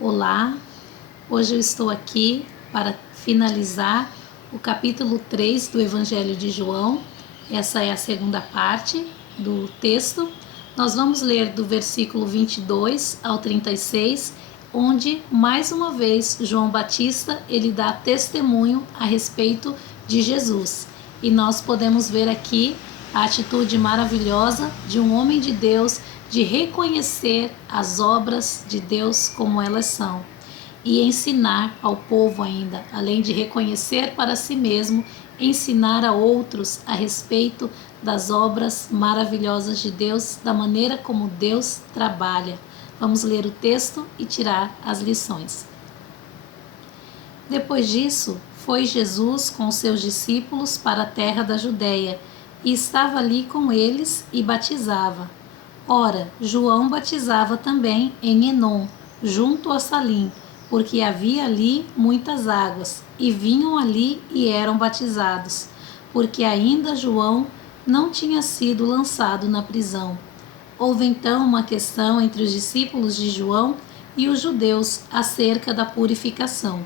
Olá, hoje eu estou aqui para finalizar o capítulo 3 do Evangelho de João. Essa é a segunda parte do texto. Nós vamos ler do versículo 22 ao 36, onde, mais uma vez, João Batista ele dá testemunho a respeito de Jesus. E nós podemos ver aqui a atitude maravilhosa de um homem de Deus de reconhecer as obras de Deus como elas são e ensinar ao povo ainda, além de reconhecer para si mesmo, ensinar a outros a respeito das obras maravilhosas de Deus, da maneira como Deus trabalha. Vamos ler o texto e tirar as lições. Depois disso, foi Jesus com os seus discípulos para a terra da Judéia e estava ali com eles e batizava. Ora, João batizava também em Enom, junto a Salim, porque havia ali muitas águas, e vinham ali e eram batizados, porque ainda João não tinha sido lançado na prisão. Houve então uma questão entre os discípulos de João e os judeus acerca da purificação.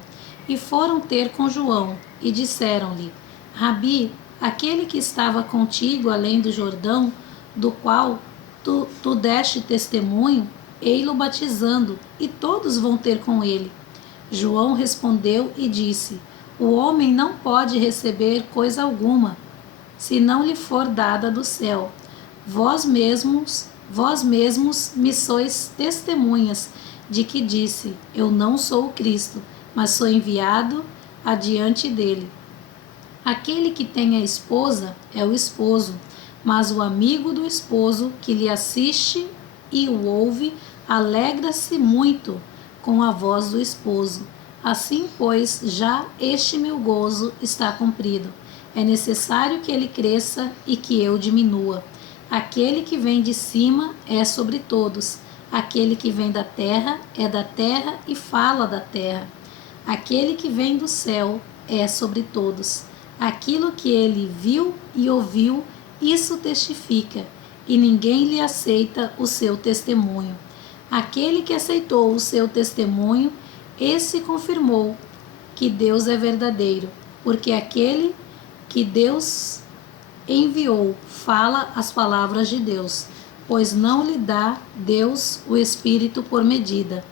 E foram ter com João, e disseram-lhe: Rabi, aquele que estava contigo além do Jordão, do qual tu deste testemunho, ei-lo batizando, e todos vão ter com ele. João respondeu e disse: O homem não pode receber coisa alguma, se não lhe for dada do céu. Vós mesmos me sois testemunhas de que disse: Eu não sou o Cristo, mas sou enviado adiante dele. Aquele que tem a esposa é o esposo, mas o amigo do esposo que lhe assiste e o ouve alegra-se muito com a voz do esposo. Assim, pois, já este meu gozo está cumprido. É necessário que ele cresça e que eu diminua. Aquele que vem de cima é sobre todos. Aquele que vem da terra é da terra e fala da terra. Aquele que vem do céu é sobre todos. Aquilo que ele viu e ouviu, isso testifica, e ninguém lhe aceita o seu testemunho. Aquele que aceitou o seu testemunho, esse confirmou que Deus é verdadeiro, porque aquele que Deus enviou fala as palavras de Deus, pois não lhe dá Deus o Espírito por medida.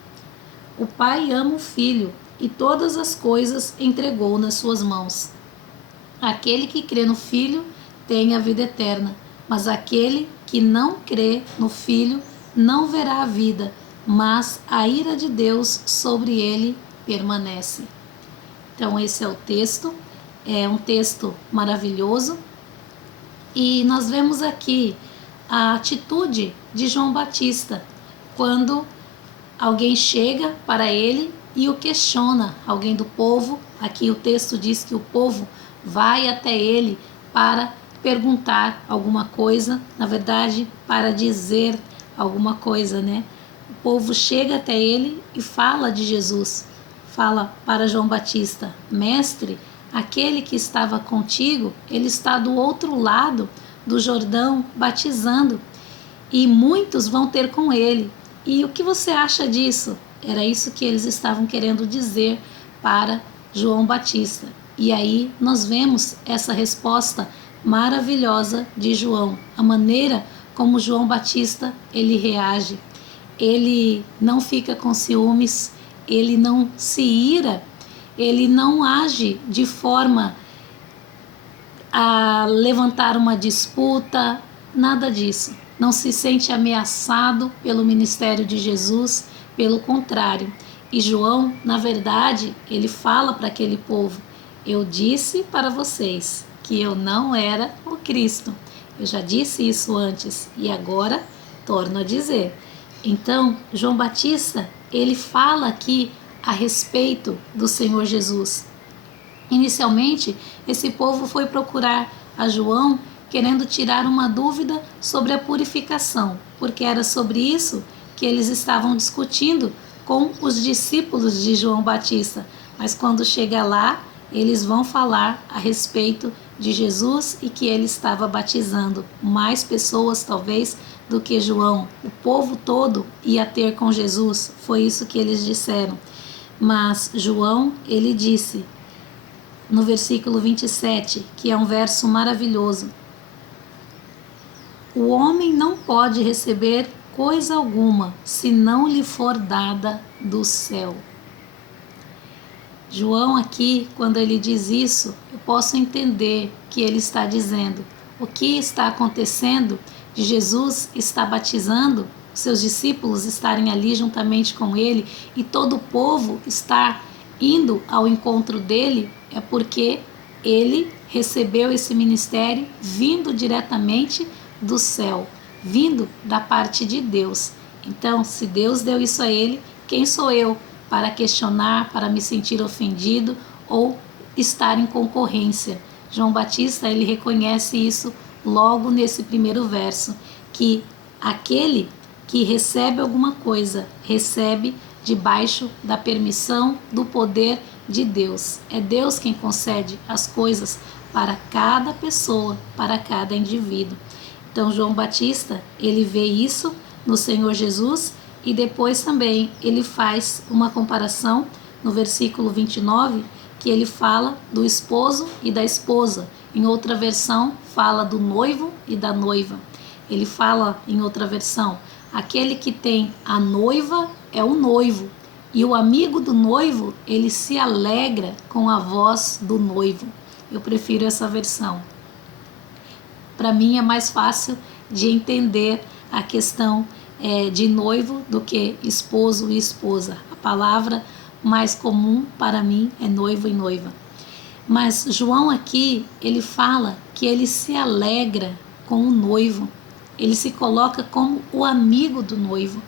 O Pai ama o Filho e todas as coisas entregou nas suas mãos. Aquele que crê no Filho tem a vida eterna, mas aquele que não crê no Filho não verá a vida, mas a ira de Deus sobre ele permanece. Então esse é o texto, é um texto maravilhoso, e nós vemos aqui a atitude de João Batista, quando alguém chega para ele e o questiona, alguém do povo. Aqui o texto diz que o povo vai até ele para perguntar alguma coisa, na verdade, para dizer alguma coisa, né? O povo chega até ele e fala de Jesus, fala para João Batista: Mestre, aquele que estava contigo, ele está do outro lado do Jordão batizando, e muitos vão ter com ele. E o que você acha disso? Era isso que eles estavam querendo dizer para João Batista. E aí nós vemos essa resposta maravilhosa de João, a maneira como João Batista ele reage. Ele não fica com ciúmes, ele não se ira, ele não age de forma a levantar uma disputa, nada disso. Não se sente ameaçado pelo ministério de Jesus, pelo contrário. E João, na verdade, ele fala para aquele povo: eu disse para vocês que eu não era o Cristo. Eu já disse isso antes e agora torno a dizer. Então, João Batista, ele fala aqui a respeito do Senhor Jesus. Inicialmente, esse povo foi procurar a João querendo tirar uma dúvida sobre a purificação, porque era sobre isso que eles estavam discutindo com os discípulos de João Batista. Mas quando chega lá, eles vão falar a respeito de Jesus e que ele estava batizando mais pessoas, talvez, do que João. O povo todo ia ter com Jesus, foi isso que eles disseram. Mas João, ele disse, no versículo 27, que é um verso maravilhoso: o homem não pode receber coisa alguma se não lhe for dada do céu. João aqui, quando ele diz isso, eu posso entender que ele está dizendo o que está acontecendo de Jesus estar batizando, seus discípulos estarem ali juntamente com ele e todo o povo estar indo ao encontro dele, é porque ele recebeu esse ministério vindo diretamente do céu, vindo da parte de Deus. Então, se Deus deu isso a ele, quem sou eu para questionar, para me sentir ofendido ou estar em concorrência? João Batista, ele reconhece isso logo nesse primeiro verso, que aquele que recebe alguma coisa, recebe debaixo da permissão, do poder de Deus. É Deus quem concede as coisas para cada pessoa, para cada indivíduo. Então João Batista, ele vê isso no Senhor Jesus e depois também ele faz uma comparação no versículo 29, que ele fala do esposo e da esposa. Em outra versão, fala do noivo e da noiva. Ele fala em outra versão, aquele que tem a noiva é o noivo, e o amigo do noivo, ele se alegra com a voz do noivo. Eu prefiro essa versão. Para mim é mais fácil de entender a questão de noivo do que esposo e esposa. A palavra mais comum para mim é noivo e noiva. Mas João aqui, ele fala que ele se alegra com o noivo. Ele se coloca como o amigo do noivo.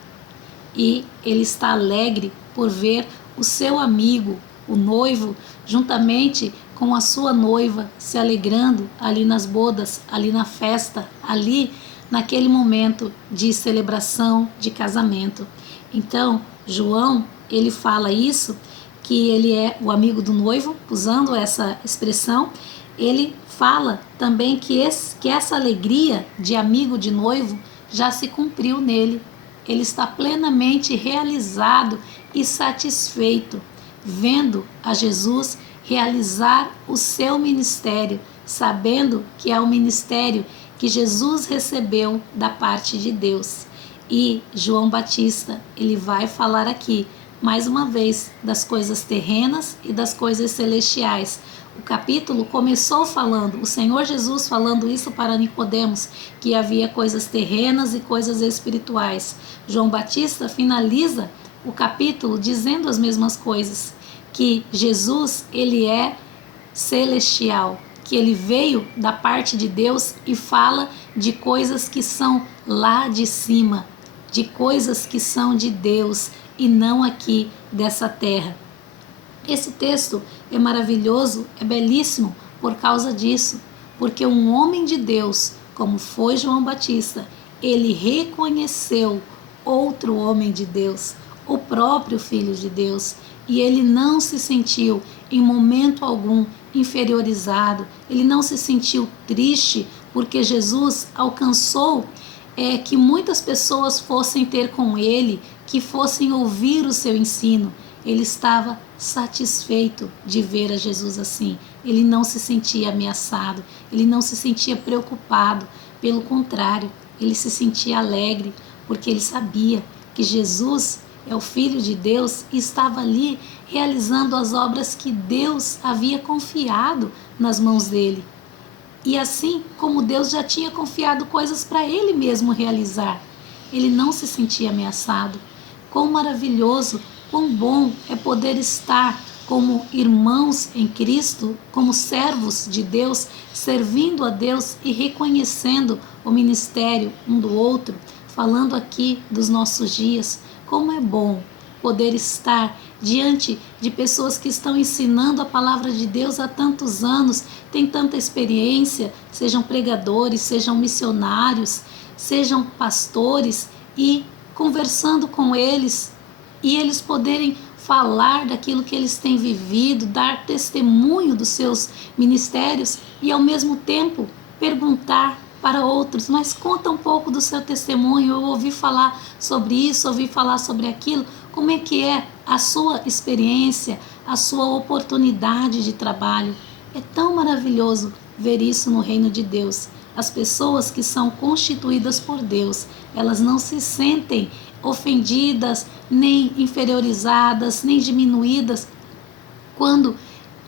E ele está alegre por ver o seu amigo, o noivo, juntamente com a sua noiva, se alegrando ali nas bodas, ali na festa, ali naquele momento de celebração, de casamento. Então, João, ele fala isso, que ele é o amigo do noivo, usando essa expressão. Ele fala também que essa alegria de amigo de noivo já se cumpriu nele. Ele está plenamente realizado e satisfeito, vendo a Jesus realizar o seu ministério, sabendo que é o ministério que Jesus recebeu da parte de Deus. E João Batista, ele vai falar aqui, mais uma vez, das coisas terrenas e das coisas celestiais. O capítulo começou falando, o Senhor Jesus falando isso para Nicodemos, que havia coisas terrenas e coisas espirituais. João Batista finaliza o capítulo dizendo as mesmas coisas, que Jesus, ele é celestial, que ele veio da parte de Deus e fala de coisas que são lá de cima, de coisas que são de Deus e não aqui dessa terra. Esse texto é maravilhoso, é belíssimo por causa disso, porque um homem de Deus, como foi João Batista, ele reconheceu outro homem de Deus, o próprio Filho de Deus, e ele não se sentiu em momento algum inferiorizado, ele não se sentiu triste porque Jesus alcançou que muitas pessoas fossem ter com ele, que fossem ouvir o seu ensino. Ele estava satisfeito de ver a Jesus assim. Ele não se sentia ameaçado, ele não se sentia preocupado. Pelo contrário, ele se sentia alegre, porque ele sabia que Jesus é o Filho de Deus e estava ali realizando as obras que Deus havia confiado nas mãos dele. E assim como Deus já tinha confiado coisas para ele mesmo realizar, ele não se sentia ameaçado. Quão maravilhoso, quão bom é poder estar como irmãos em Cristo, como servos de Deus, servindo a Deus e reconhecendo o ministério um do outro, falando aqui dos nossos dias. Como é bom poder estar diante de pessoas que estão ensinando a palavra de Deus há tantos anos, têm tanta experiência, sejam pregadores, sejam missionários, sejam pastores, e conversando com eles e eles poderem falar daquilo que eles têm vivido, dar testemunho dos seus ministérios e ao mesmo tempo perguntar para outros, mas conta um pouco do seu testemunho. Eu ouvi falar sobre isso, ouvi falar sobre aquilo. Como é que é a sua experiência, a sua oportunidade de trabalho? É tão maravilhoso ver isso no reino de Deus. As pessoas que são constituídas por Deus, elas não se sentem ofendidas, nem inferiorizadas, nem diminuídas quando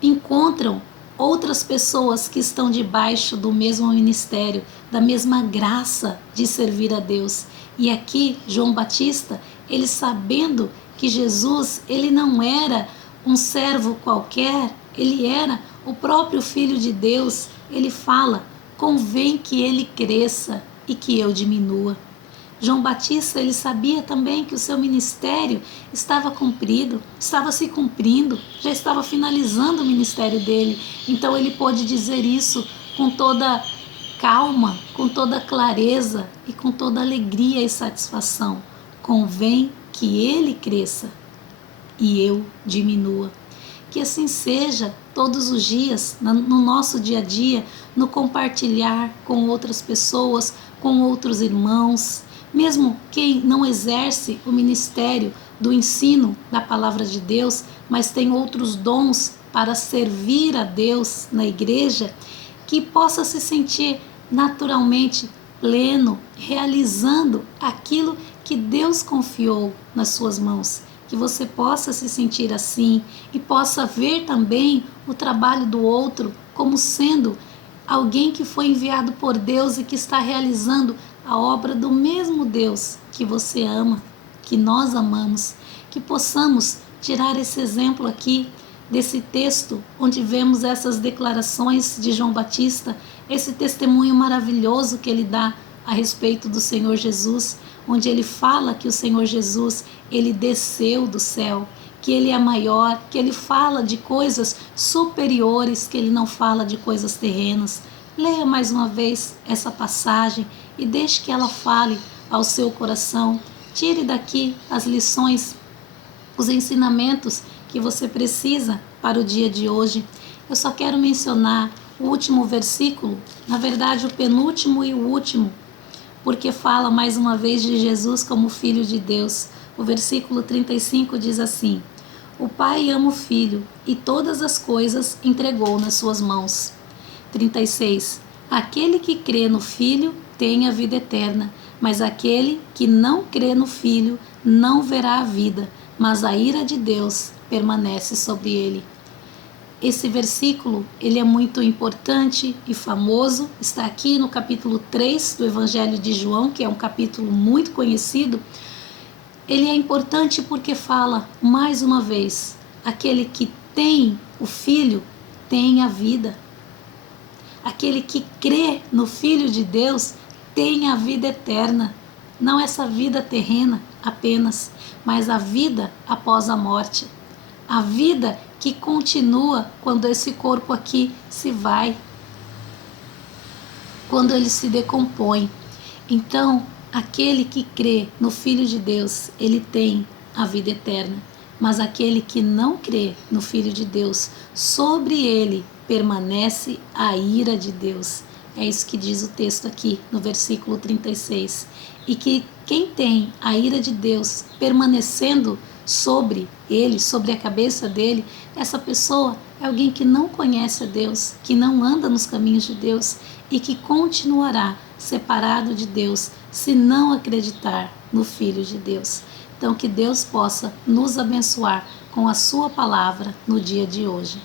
encontram outras pessoas que estão debaixo do mesmo ministério, da mesma graça de servir a Deus. E aqui, João Batista, ele sabendo que Jesus, ele não era um servo qualquer, ele era o próprio Filho de Deus, ele fala: convém que ele cresça e que eu diminua. João Batista, ele sabia também que o seu ministério estava cumprido, estava se cumprindo, já estava finalizando o ministério dele. Então ele pôde dizer isso com toda calma, com toda clareza e com toda alegria e satisfação. Convém que ele cresça e eu diminua. Que assim seja todos os dias, no nosso dia a dia, no compartilhar com outras pessoas, com outros irmãos, mesmo quem não exerce o ministério do ensino da palavra de Deus, mas tem outros dons para servir a Deus na igreja, que possa se sentir naturalmente pleno, realizando aquilo que Deus confiou nas suas mãos. Que você possa se sentir assim e possa ver também o trabalho do outro como sendo alguém que foi enviado por Deus e que está realizando a obra do mesmo Deus que você ama, que nós amamos. Que possamos tirar esse exemplo aqui desse texto onde vemos essas declarações de João Batista, esse testemunho maravilhoso que ele dá a respeito do Senhor Jesus, onde ele fala que o Senhor Jesus, ele desceu do céu, que ele é maior, que ele fala de coisas superiores, que ele não fala de coisas terrenas. Leia mais uma vez essa passagem e deixe que ela fale ao seu coração. Tire daqui as lições, os ensinamentos que você precisa para o dia de hoje. Eu só quero mencionar o último versículo, na verdade o penúltimo e o último, porque fala mais uma vez de Jesus como Filho de Deus. O versículo 35 diz assim: o Pai ama o Filho e todas as coisas entregou nas suas mãos. 36. Aquele que crê no Filho tem a vida eterna, mas aquele que não crê no Filho não verá a vida, mas a ira de Deus permanece sobre ele. Esse versículo, ele é muito importante e famoso, está aqui no capítulo 3 do Evangelho de João, que é um capítulo muito conhecido. Ele é importante porque fala, mais uma vez, aquele que tem o Filho tem a vida. Aquele que crê no Filho de Deus tem a vida eterna. Não essa vida terrena apenas, mas a vida após a morte. A vida que continua quando esse corpo aqui se vai, quando ele se decompõe. Então, aquele que crê no Filho de Deus, ele tem a vida eterna. Mas aquele que não crê no Filho de Deus, sobre ele permanece a ira de Deus. É isso que diz o texto aqui no versículo 36. E que quem tem a ira de Deus permanecendo sobre ele, sobre a cabeça dele, essa pessoa é alguém que não conhece a Deus, que não anda nos caminhos de Deus e que continuará separado de Deus se não acreditar no Filho de Deus. Então que Deus possa nos abençoar com a sua palavra no dia de hoje.